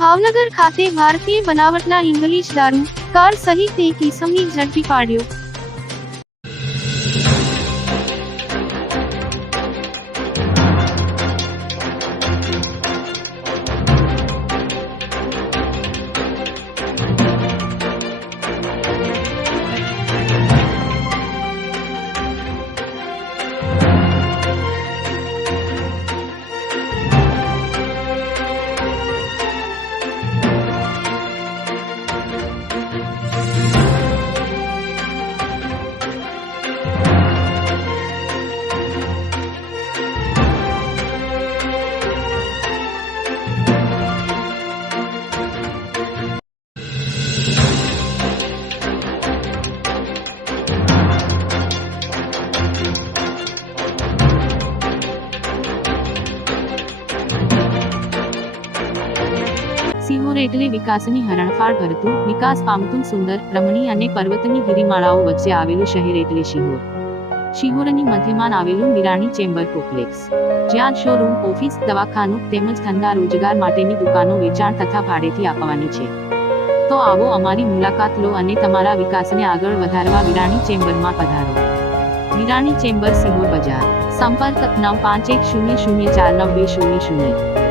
ભાવનગર ખાતે ભારતીય બનાવટના ઇંગ્લિશ દારૂ કાર સહિત એક ઇસમને ઝડપી પાડ્યો। સિહોર એટલે વિકાસની હરણફાળ ભરતું, વિકાસ પામતું સુંદર, રમણીય અને પર્વતની ગિરિમાળાઓ વચ્ચે આવેલું શહેર એટલે શિહોર। શિહોરની મધ્યમાં આવેલું મીરાણી ચેમ્બર કોમ્પ્લેક્સ, જ્યાં શોરૂમ, ઓફિસ, દવાખાનું તેમજ ધંધા રોજગાર માટેની દુકાનો વેચાણ તથા ભાડેથી આપવાની છે। તો આવો અમારી મુલાકાત લો અને તમારા વિકાસને આગળ વધારવા મીરાણી ચેમ્બરમાં પધારો। મીરાણી ચેમ્બર, સિહોર બજાર। સંપર્ક 9510049200।